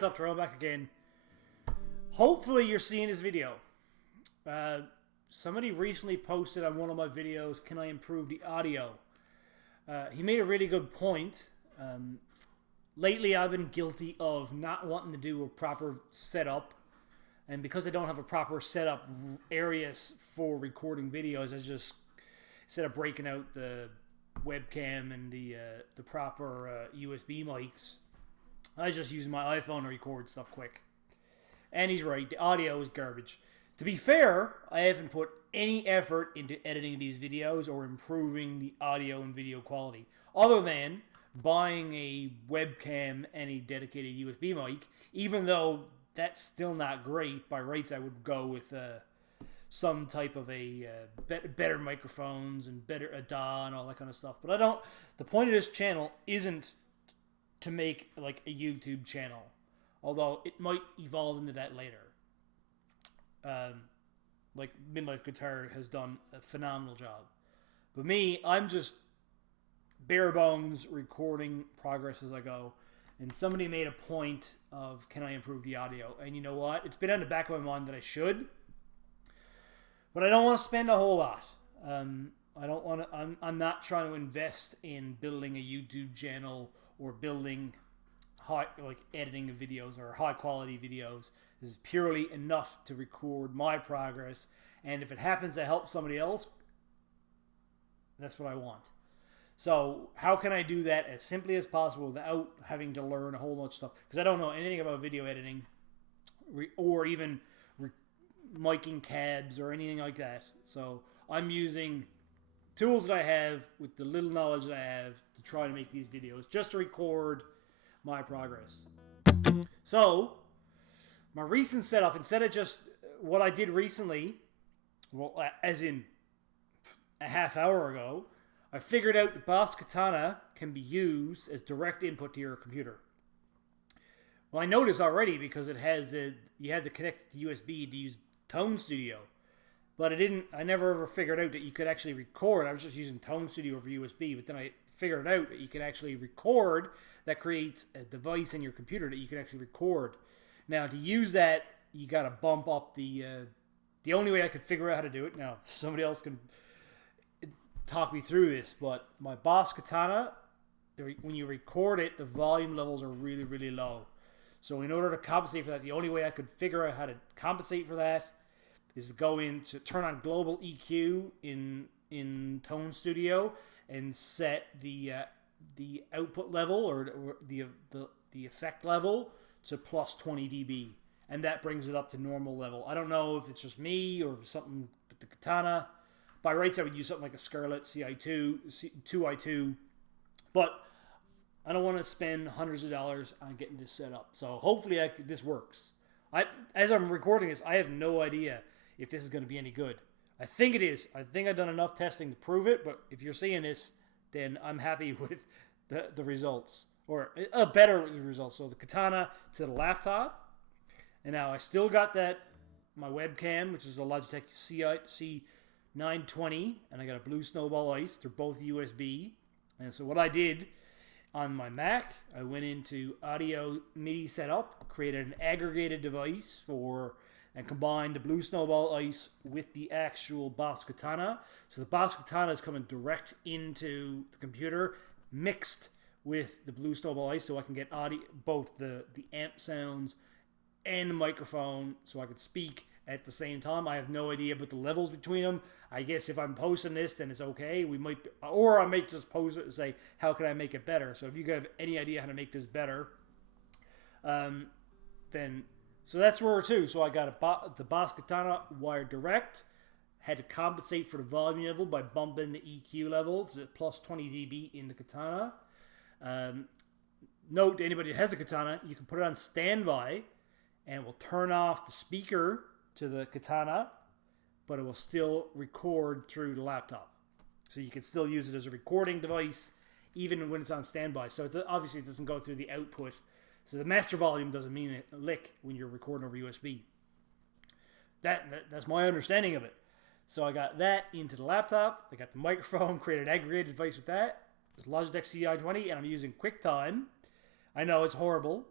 what's up, Terrell? Back again. Hopefully you're seeing this video. Somebody recently posted on one of my videos, can I improve the audio? He made a really good point. Lately I've been guilty of not wanting to do a proper setup. And because I don't have a proper setup areas for recording videos, I just, instead of breaking out the webcam and the proper USB mics, I just use my iPhone to record stuff quick. And he's right, the audio is garbage. To be fair, I haven't put any effort into editing these videos or improving the audio and video quality, other than buying a webcam and a dedicated USB mic, even though that's still not great. By rights, I would go with some type of a better microphones and better a DAW and all that kind of stuff. But I don't. The point of this channel isn't to make like a YouTube channel, although it might evolve into that later. Like Midlife Guitar has done a phenomenal job, but me, I'm just bare bones recording progress as I go. And somebody made a point of, can I improve the audio? And you know what? It's been on the back of my mind that I should, but I don't want to spend a whole lot. I don't want to. I'm not trying to invest in building a YouTube channel or building editing of videos or high quality videos. This is purely enough to record my progress, and if it happens to help somebody else, that's what I want. So how can I do that as simply as possible without having to learn a whole bunch of stuff? Because I don't know anything about video editing or even miking cabs or anything like that. So I'm using tools that I have with the little knowledge that I have to try to make these videos, just to record my progress. So my recent setup, instead of just what I did recently, well, as in a half hour ago, I figured out the Boss Katana can be used as direct input to your computer. Well, I noticed already because it has you had to connect it to USB to use Tone Studio, but I never ever figured out that you could actually record. I was just using Tone Studio over USB, but then I figured out that you can actually record. That creates a device in your computer that you can actually record. Now, to use that, you got to bump up the only way I could figure out how to do it. Now, if somebody else can talk me through this, but my Boss Katana, when you record it, the volume levels are really, really low. So in order to compensate for that, the only way I could figure out how to compensate for that is to go in to turn on global EQ in Tone Studio and set the output level or the effect level to plus 20 dB, and that brings it up to normal level. I don't know if it's just me or something with the Katana. By rights, I would use something like a Scarlett C2i2, but I don't want to spend hundreds of dollars on getting this set up. So hopefully this works. As I'm recording this, I have no idea if this is going to be any good. I think it is. I think I've done enough testing to prove it, but if you're seeing this, then I'm happy with the results, or a better results. So the Katana to the laptop, and now I still got my webcam, which is the Logitech C920, and I got a Blue Snowball ICE. They're both USB. And so what I did on my Mac, I went into audio MIDI setup, created an aggregated device and combined the Blue Snowball ICE with the actual Boss Katana. So the Boss Katana is coming direct into the computer, mixed with the Blue Snowball ICE, so I can get audio, both the amp sounds and the microphone, so I could speak at the same time. I have no idea about the levels between them. I guess if I'm posting this, then it's okay. Or I might just post it and say, how can I make it better? So if you have any idea how to make this better, then so that's where we're to. So I got the Boss Katana wired direct. Had to compensate for the volume level by bumping the EQ level to plus 20 dB in the Katana. Note to anybody that has a Katana, you can put it on standby, and it will turn off the speaker to the Katana, but it will still record through the laptop. So you can still use it as a recording device even when it's on standby. So obviously it doesn't go through the output. So the master volume doesn't mean a lick when you're recording over USB. That's my understanding of it. So I got that into the laptop. I got the microphone, created an aggregated device with that. With Logitech C920, and I'm using QuickTime. I know it's horrible.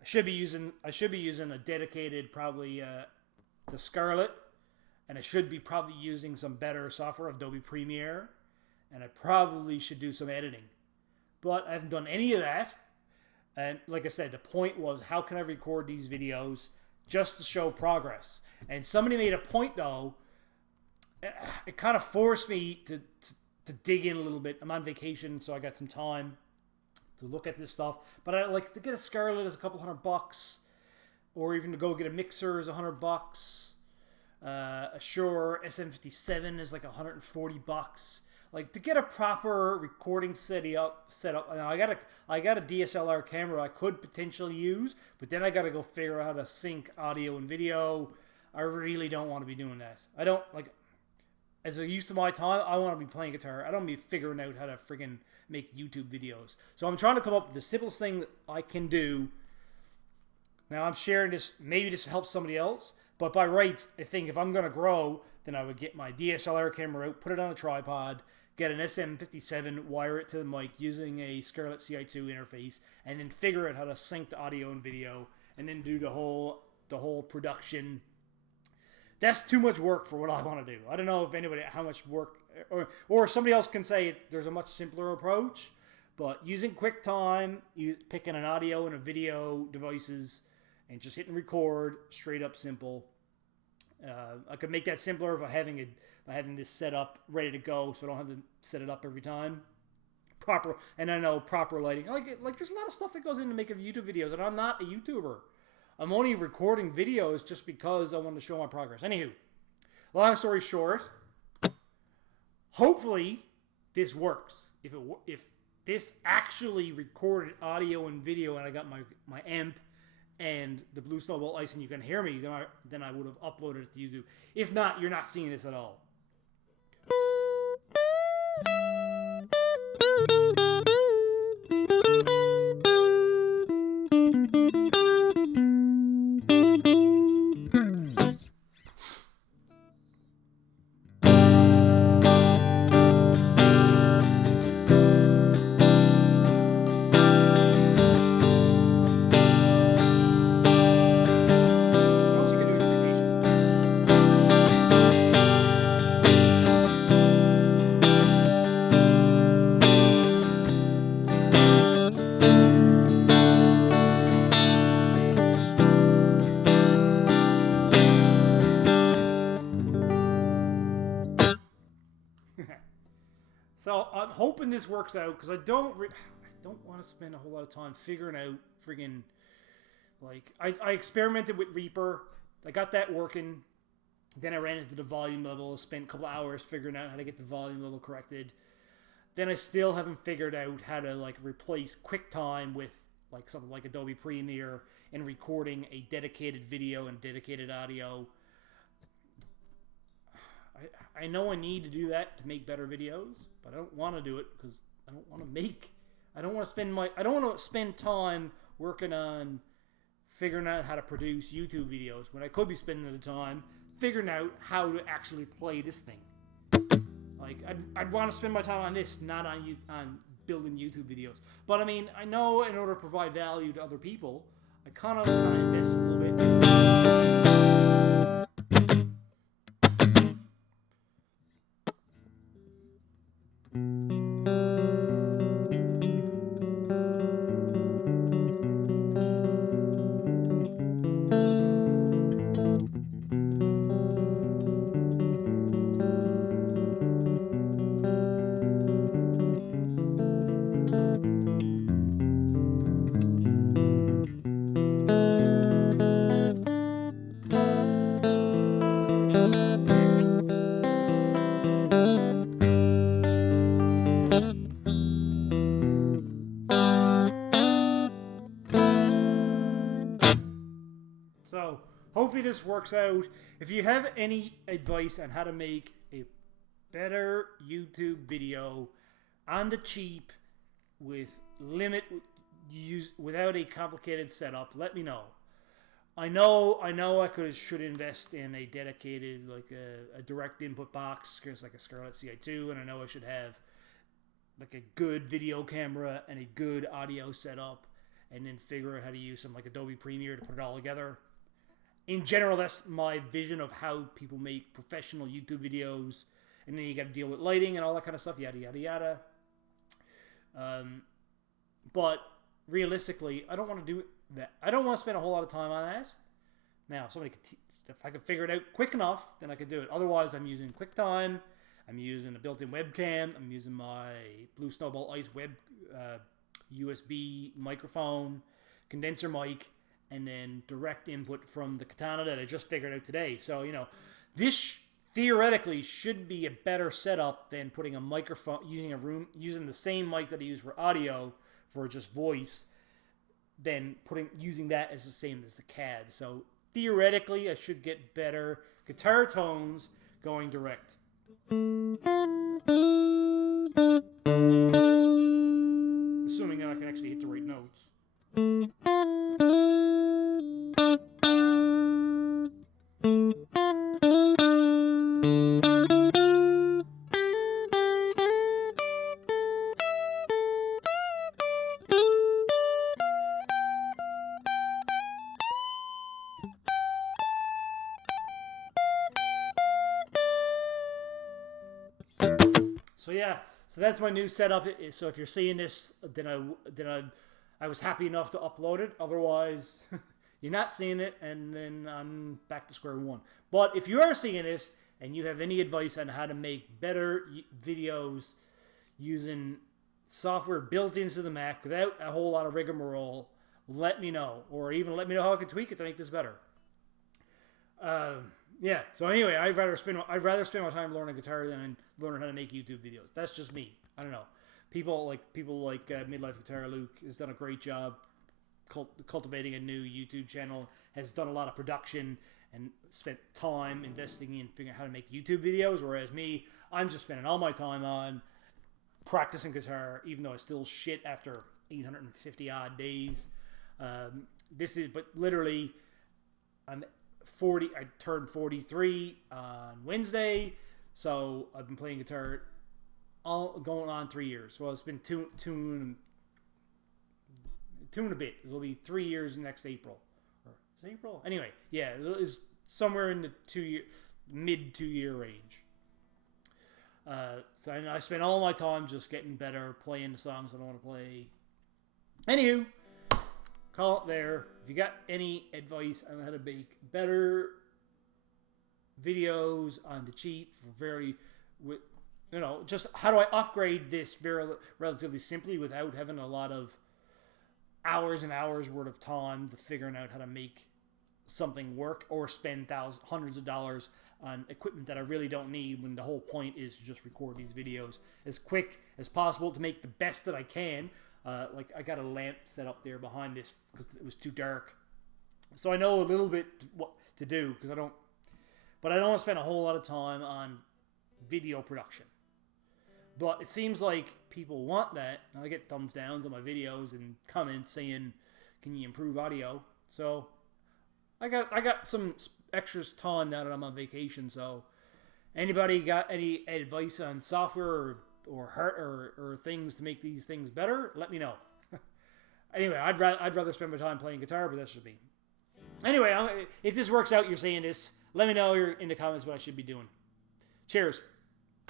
I should be using a dedicated, probably the Scarlett, and I should be probably using some better software, Adobe Premiere, and I probably should do some editing. But I haven't done any of that. And like I said, the point was, how can I record these videos just to show progress? And somebody made a point, though. It kind of forced me to dig in a little bit. I'm on vacation, so I got some time to look at this stuff. But I like to get a Scarlett is a couple $100, or even to go get a mixer is $100. A Shure SM57 is like $140. Like, to get a proper recording set up. Now I got a DSLR camera I could potentially use, but then I got to go figure out how to sync audio and video. I really don't want to be doing that. I don't like. As a use of my time, I want to be playing guitar. I don't be figuring out how to friggin' make YouTube videos. So I'm trying to come up with the simplest thing that I can do. Now I'm sharing this. Maybe this helps somebody else. But by rights, I think if I'm going to grow, then I would get my DSLR camera out, put it on a tripod, get an SM57, wire it to the mic using a Scarlett CI2 interface, and then figure out how to sync the audio and video, and then do the whole production. That's too much work for what I want to do. I don't know if anybody, how much work, or somebody else can say there's a much simpler approach, but using QuickTime, picking an audio and a video devices, and just hitting record, straight up simple. I could make that simpler by having this set up ready to go, so I don't have to set it up every time. Proper, and I know proper lighting. Like there's a lot of stuff that goes into making YouTube videos, and I'm not a YouTuber. I'm only recording videos just because I want to show my progress. Anywho, long story short, hopefully this works. If this actually recorded audio and video, and I got my amp and the Blue Snowball ICE, and you can hear me, then I would have uploaded it to YouTube. If not, you're not seeing this at all. So I'm hoping this works out, because I don't want to spend a whole lot of time figuring out friggin' like I experimented with Reaper. I got that working. Then I ran into the volume level. Spent a couple hours figuring out how to get the volume level corrected. Then I still haven't figured out how to like replace QuickTime with like something like Adobe Premiere and recording a dedicated video and dedicated audio. I know I need to do that to make better videos, but I don't want to do it because I don't want to spend time working on figuring out how to produce YouTube videos when I could be spending the time figuring out how to actually play this thing. Like I'd want to spend my time on this, not on building YouTube videos. But I mean, I know in order to provide value to other people, I kind of invest a little bit. So hopefully this works out. If you have any advice on how to make a better YouTube video on the cheap without a complicated setup, let me know. I know I should invest in a dedicated, like a direct input box, like a Scarlett CI2, and I know I should have like a good video camera and a good audio setup and then figure out how to use some like Adobe Premiere to put it all together. In general, that's my vision of how people make professional YouTube videos. And then you got to deal with lighting and all that kind of stuff, yada, yada, yada. But realistically, I don't want to do that. I don't want to spend a whole lot of time on that. Now, if somebody could if I could figure it out quick enough, then I could do it. Otherwise, I'm using QuickTime. I'm using a built-in webcam. I'm using my Blue Snowball ICE web USB microphone, condenser mic, and then direct input from the Katana that I just figured out today. So, you know, this theoretically should be a better setup than putting a microphone, using the same mic that I use for audio for just voice, than using that as the same as the CAD. So theoretically, I should get better guitar tones going direct. Assuming that I can actually hit the right notes. So yeah, so that's my new setup. So if you're seeing this, then I was happy enough to upload it. Otherwise, you're not seeing it, and then I'm back to square one. But if you are seeing this and you have any advice on how to make better videos using software built into the Mac without a whole lot of rigmarole, let me know, or even let me know how I can tweak it to make this better. Yeah. So anyway, I'd rather spend my time learning guitar than learning how to make YouTube videos. That's just me. I don't know. People like Midlife Guitar Luke has done a great job cultivating a new YouTube channel. Has done a lot of production and spent time investing in figuring out how to make YouTube videos. Whereas me, I'm just spending all my time on practicing guitar, even though I still shit after 850 odd days. But literally, I'm 40. I turned 43 on Wednesday, so I've been playing guitar going on 3 years. Well, it's been two and a bit. It'll be 3 years next April. Or is it April? Anyway, yeah, it's somewhere in the mid 2 year range. So I spend all my time just getting better, playing the songs I want to play. Anywho, call it there. If you got any advice on how to make better videos on the cheap just how do I upgrade this relatively simply without having a lot of hours and hours worth of time to figuring out how to make something work, or spend hundreds of dollars on equipment that I really don't need, when the whole point is to just record these videos as quick as possible to make the best that I can. Like I got a lamp set up there behind this because it was too dark, so I know a little bit what to do, because I don't want to spend a whole lot of time on video production. But it seems like people want that. I get thumbs downs on my videos and comments saying, "Can you improve audio?" So I got some extra time now that I'm on vacation. So anybody got any advice on software or things to make these things better, let me know. Anyway, I'd rather spend my time playing guitar, but that's just me. Anyway, if this works out, you're saying this, let me know in the comments what I should be doing. Cheers.